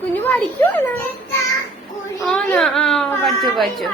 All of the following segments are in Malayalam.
കുഞ്ഞു പഠിക്കുവാണ്. ആണോ? ആ പഠിച്ചു പഠിച്ചു.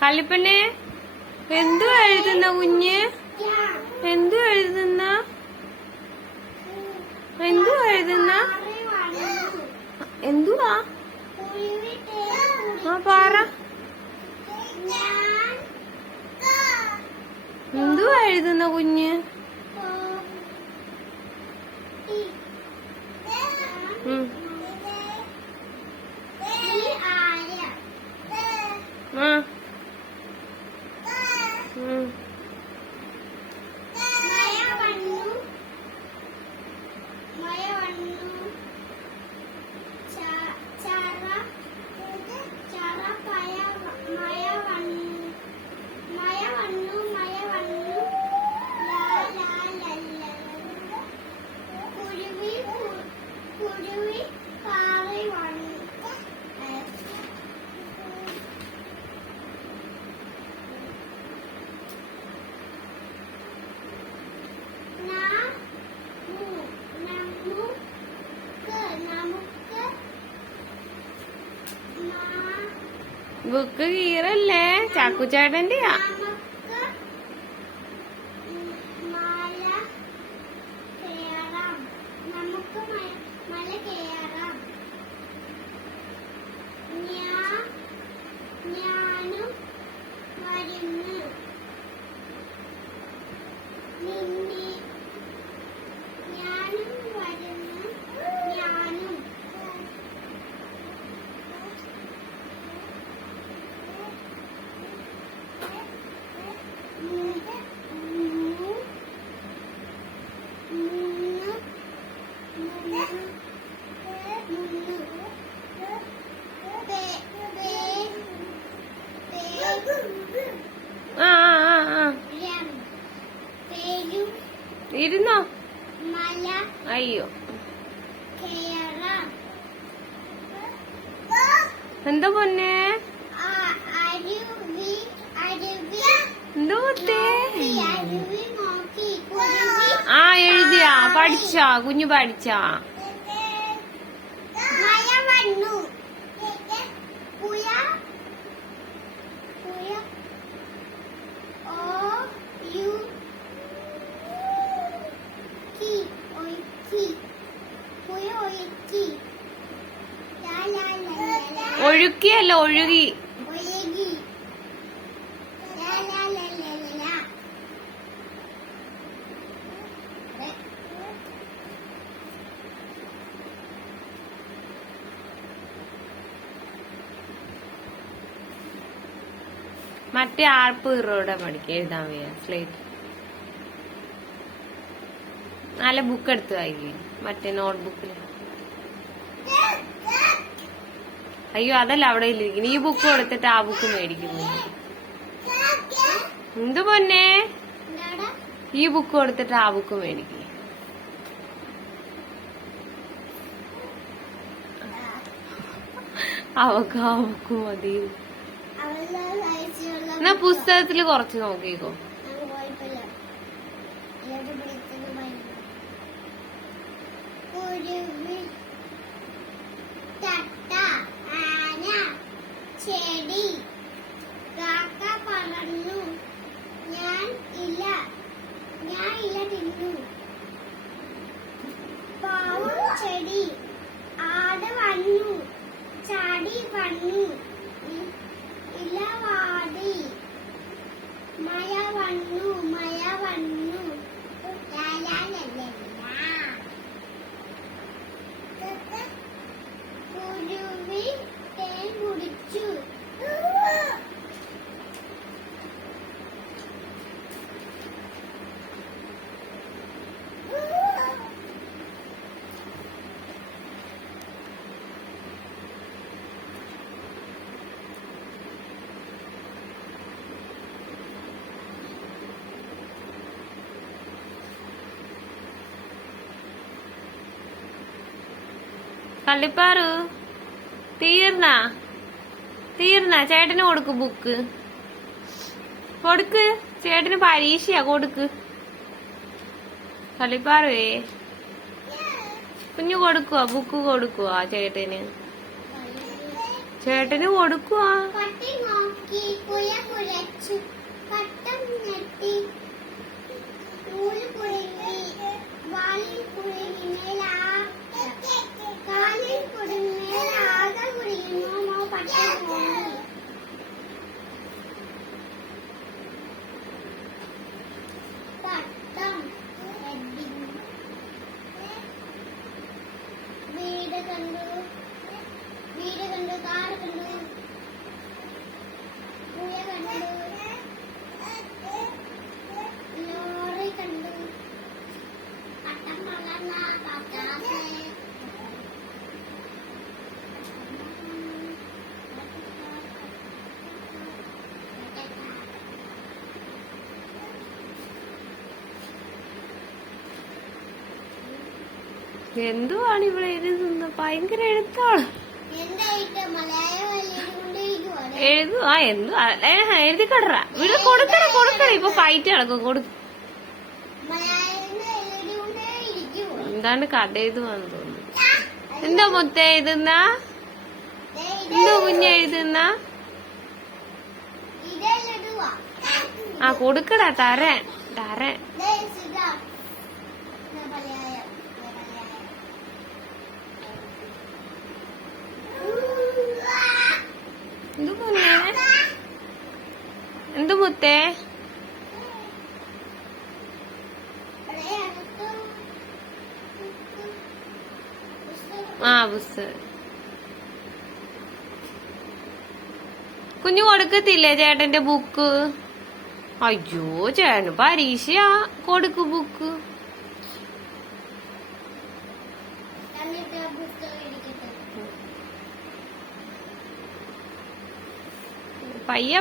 കളിപ്പെണ്ണെ എന്തു എഴുതുന്ന കുഞ്ഞ്? എന്തു എഴുതുന്ന? എന്തു എഴുതുന്ന? എന്തുവാ? ആ പറ. എന്തുവാ എഴുതുന്ന കുഞ്ഞ്? ബുക്ക് കീറല്ലേ? ചാക്കുചേട്ടന്റെയാ. ഇരുന്നോ? അയ്യോ, എന്താ പൊന്നെ? എന്തോ ആ എഴുതിയാ? പഠിച്ചാ കുഞ്ഞു? പഠിച്ചാ? ഒഴുക്കിയല്ല, ഒഴുകി. മറ്റേ ആർപ്പ് ഇറോടെ പഠിക്ക എഴുതാൻ വയ്യ. സ്ലേറ്റ് നല്ല ബുക്ക് എടുത്ത് വായിക്കേ, മറ്റേ നോട്ട്ബുക്കില്. അയ്യോ അതല്ല അവിടെ ഇരിക്കുന്നു. ഈ ബുക്ക് കൊടുത്തിട്ട് ആ ബുക്ക് മേടിക്കുന്നു. എന്ത് പൊന്നെ? ഈ ബുക്ക് കൊടുത്തിട്ട് ആ ബുക്ക് മേടിക്കും. അവക്ക് ആ ബുക്ക് മതി. എന്നാ പുസ്തകത്തില് കുറച്ച് നോക്കിക്കോ. ചെടി കാക്ക പറന്നു, ഞാൻ ഇല തിന്നു. പാവം ചെടി ആട് വന്നു, ചാടി വന്നു. ഇല വാടി, മഴ വന്നു. കള്ളിപ്പാറു തീർന്ന ചേട്ടന് കൊടുക്ക് ബുക്ക്. കൊടുക്ക്, ചേട്ടന് പരീക്ഷയാ, കൊടുക്ക്. കള്ളിപ്പാറുവേ കുഞ്ഞു കൊടുക്കുവാ, ബുക്ക് കൊടുക്കുവാ ചേട്ടന്. ചേട്ടന് കൊടുക്കുവാ. പട്ടി നോക്കി കുല കുലച്ചു, പട്ടം ഞെട്ടി, നൂല് കുടുങ്ങി, വാലിൽ കുടുങ്ങിമേൽ കാലിൽ കുടുങ്ങിമേൽ ആകെ കുടുങ്ങുമോ പട്ടം നോക്കി. പട്ടം വീട് കണ്ടു, കാട് കണ്ടു, പുഴ കണ്ടു, ലോറി കണ്ടു, പട്ടം വളർന്ന പട്ടാസെ. എന്തുവാണ് ഇവിടെ എഴുതുന്നത്? ഭയങ്കര എഴുത്താണ്. എഴുതുവാ എന്തുവാ എഴുതി കടറ ഇവിടെ കൊടുക്കണ ഇപ്പൊ ഫൈറ്റ് നടക്കും. എന്താണ് കഥ എഴുതുവാന്ന് തോന്നുന്നു. എന്തോ മൊത്തം എഴുതുന്ന, എന്തോ കുഞ്ഞ് എഴുതുന്ന. ആ കൊടുക്കടാ, തരേൻ. എന്തു മുത്തേ? ആ പുസ്തകം കുഞ്ഞു കൊടുക്കത്തില്ലേ ചേട്ടന്റെ ബുക്ക്? അയ്യോ ചേട്ടന് പരീക്ഷയാ, കൊടുക്കു ബുക്ക്.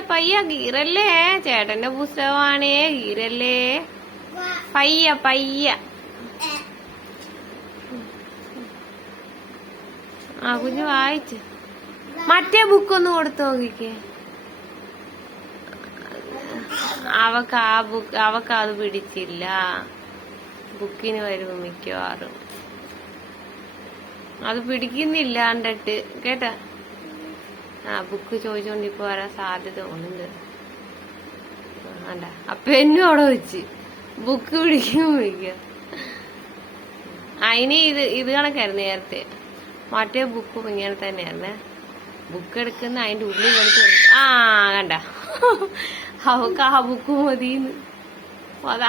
പയ്യ ഗീറല്ലേ, ചേട്ടന്റെ പുസ്തകമാണേ, ഗീറല്ലേ. പയ്യ ആ കുഞ്ഞു വായിച്ചു. മറ്റേ ബുക്കൊന്ന് കൊടുത്തു നോക്കിക്കേ. അവക്ക് അത് പിടിച്ചില്ല. ബുക്കിന് വരും മിക്കവാറും. അത് പിടിക്കുന്നില്ല കണ്ടിട്ട് കേട്ടാ. ആ ബുക്ക് ചോദിച്ചോണ്ട് ഇപ്പൊ വരാൻ സാധ്യത ഉണ്ട്. അല്ല അപ്പൊ എന്നും അവിടെ വെച്ച് ബുക്ക് പിടിക്കുക. ഇനി ഇത് കണക്കായിരുന്നു നേരത്തെ. മറ്റേ ബുക്കും ഇങ്ങനെ തന്നെയായിരുന്നേ. ബുക്ക് എടുക്കുന്ന അതിന്റെ ഉള്ളിൽ എടുത്ത് ആ കണ്ട അവക്ക് ആ ബുക്ക് മതിന്ന്.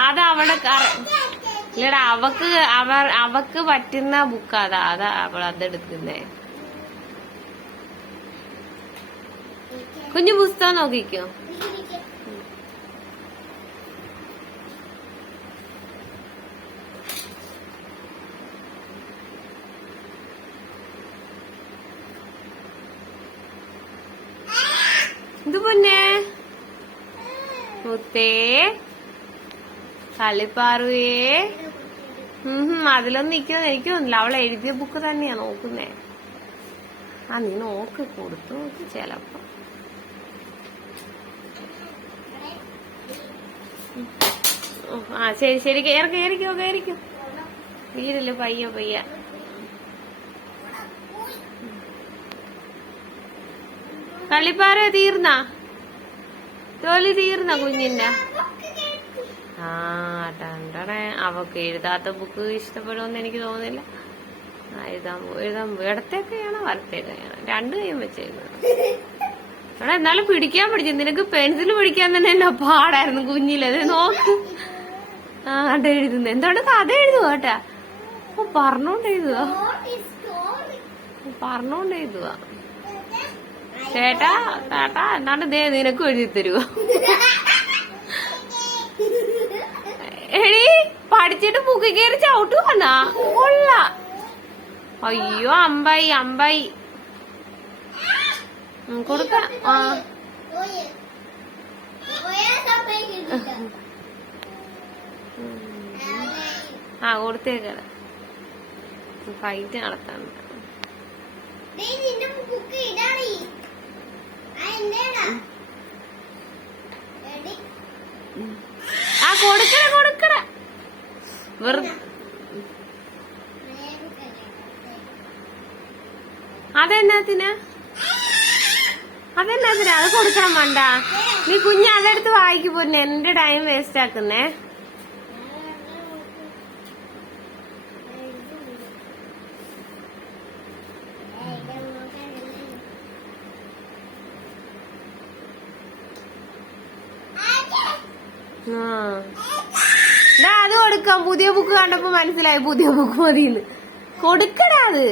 അത് അവിടെ ഇല്ലടാ, അവക്ക് പറ്റുന്ന ബുക്ക് അതാ അവൾ അതെടുക്കുന്നേ. കുഞ്ഞു പുസ്തകം നോക്കിക്കോ. ഇത് പൊന്നെ മുത്തേ കളിപ്പാറുവേ. അതിലൊന്നും നിൽക്കുന്നത് എനിക്ക് തോന്നില്ല. അവൾ എഴുതിയ ബുക്ക് തന്നെയാ നോക്കുന്നേ. ആ നീ നോക്ക്, കൊടുത്തു നോക്ക്. ചെലപ്പോ ആ ശരി കേറിക്കോ. വീരല്ലോ പയ്യ. കളിപ്പാറ ജോലി തീർന്ന കുഞ്ഞിന്റെ? ആ ടണ്ടടേ. അവക്ക് എഴുതാത്ത ബുക്ക് ഇഷ്ടപ്പെടുമെന്ന് എനിക്ക് തോന്നുന്നില്ല. എഴുതാൻ ഇടത്തേക്കെയാണോ വലത്തേക്കെയാണോ? രണ്ടു കൈയും വെച്ചേക്കുന്നത്. എടാ എന്നാലും പിടിക്കാൻ പഠിച്ചു. നിനക്ക് പെൻസിൽ പിടിക്കാൻ തന്നെ എന്നാ പാടായിരുന്നു കുഞ്ഞിലത്. നോക്ക്. ആ കണ്ട എഴുതുന്നു. എന്താണ് കഥ എഴുതുക കേട്ടാ. പറഞ്ഞോണ്ട് എഴുതുക. ചേട്ടാ എന്നാണ്ട് ദേ നിനക്കും എഴുതി തരുവോ? എടി പഠിച്ചിട്ട് ബുക്ക് കയറി ചവിട്ടുവാന്നാ കൊള്ള. അയ്യോ അമ്പായി കൊടുക്ക. കൊടുത്തേക്കട. ഫൈറ്റ് നടത്താൻ നിന്റെ ബുക്ക് ഇടാടി. ആ എന്റേടാ. എടി. ആ കൊടുക്കട വെറുതെ അതെന്നാത്തിനാ അത് കൊടുക്കണം വേണ്ട. നീ കുഞ്ഞ് അതെടുത്ത് വായിക്ക് പോന്നെ. എന്റെ ടൈം വേസ്റ്റ് ആക്കുന്നേ. അത് കൊടുക്കാം. പുതിയ ബുക്ക് കണ്ടപ്പോ മനസ്സിലായി പുതിയ ബുക്ക് മതിന്ന്. കൊടുക്കടാ അത്.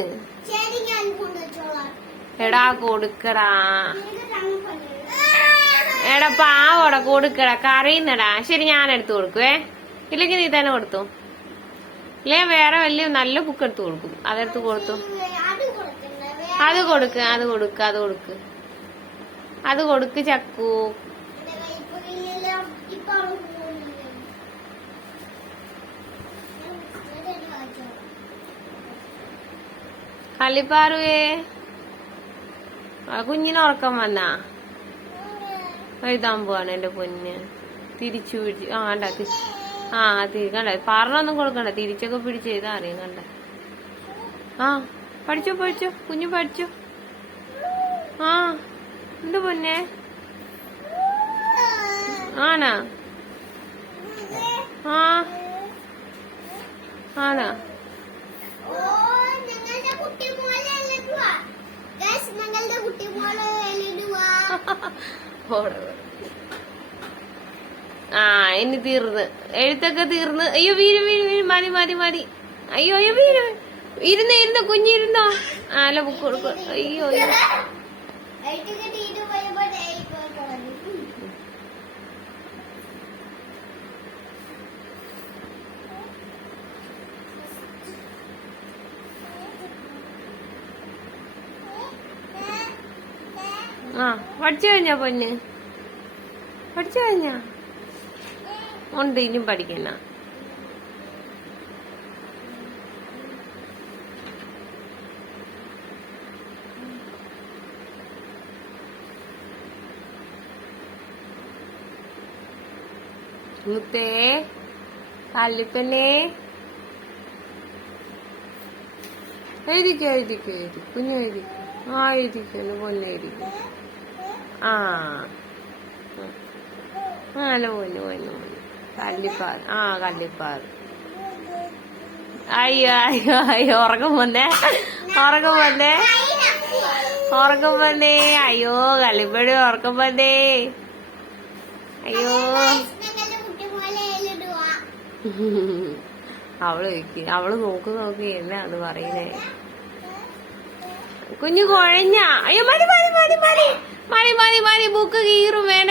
ശരി ഞാൻ കൊണ്ടുവച്ചോളാം. എടാ കൊടുക്കടാ. എടാ പാവോടാ കൊടുക്കടാ. കരയുന്നടാ. ശരി ഞാൻ എടുത്തു കൊടുക്കുവേ. ഇല്ലെങ്കിൽ നീ തന്നെ കൊടുത്തു. ഇല്ലേ വേറെ വലിയ നല്ല ബുക്ക് എടുത്തു കൊടുക്കും. അതെടുത്ത് കൊടുത്തു. അത് കൊടുക്ക് ചക്കു. കളിപ്പാറുവേ കുഞ്ഞിന് ഉറക്കം വന്നാ എഴുതാൻ പോവാണ് എന്റെ പൊന്ന്. തിരിച്ചു പിടിച്ച് കണ്ട പറഞ്ഞൊന്നും കൊടുക്കണ്ട. തിരിച്ചൊക്കെ പിടിച്ച് എഴുതാ അറിയാം. കണ്ട പഠിച്ചോ കുഞ്ഞു പഠിച്ചോ. എന്ത് പൊന്നെ ആണാ ആണാ ഇനി തീർന്ന് എഴുത്തൊക്കെ തീർന്ന്. അയ്യോ വീര് മതി. അയ്യോ വീര് ഇരുന്ന് കുഞ്ഞിരുന്നോ. അല്ല ബുക്ക് കൊടുക്കും. അയ്യോ പഠിച്ചു കഴിഞ്ഞാ പൊന്ന്. പഠിച്ചു കഴിഞ്ഞാ ഉണ്ട്. ഇനിയും പഠിക്കണ്ട. മുത്തേ കല്ലിപ്പല്ലേ എഴുതിക്കോ കുഞ്ഞു എഴുതിക്കോ. എഴുതിക്കോ പൊന്നെ എഴുതിക്കോ. അല്ല പൊന്നു കല്ലിപ്പാറ്. കല്ലിപ്പാറ്. അയ്യോ ഉറക്കം വന്നേ. അയ്യോ കല്ലിപ്പടി ഉറക്കം വന്നേ. അയ്യോ അവള് നോക്കി എന്നാണ് പറയുന്നേ. കുഞ്ഞു കുഴഞ്ഞ. അയ്യോ മതി ബുക്ക് കീറും. വേണ്ട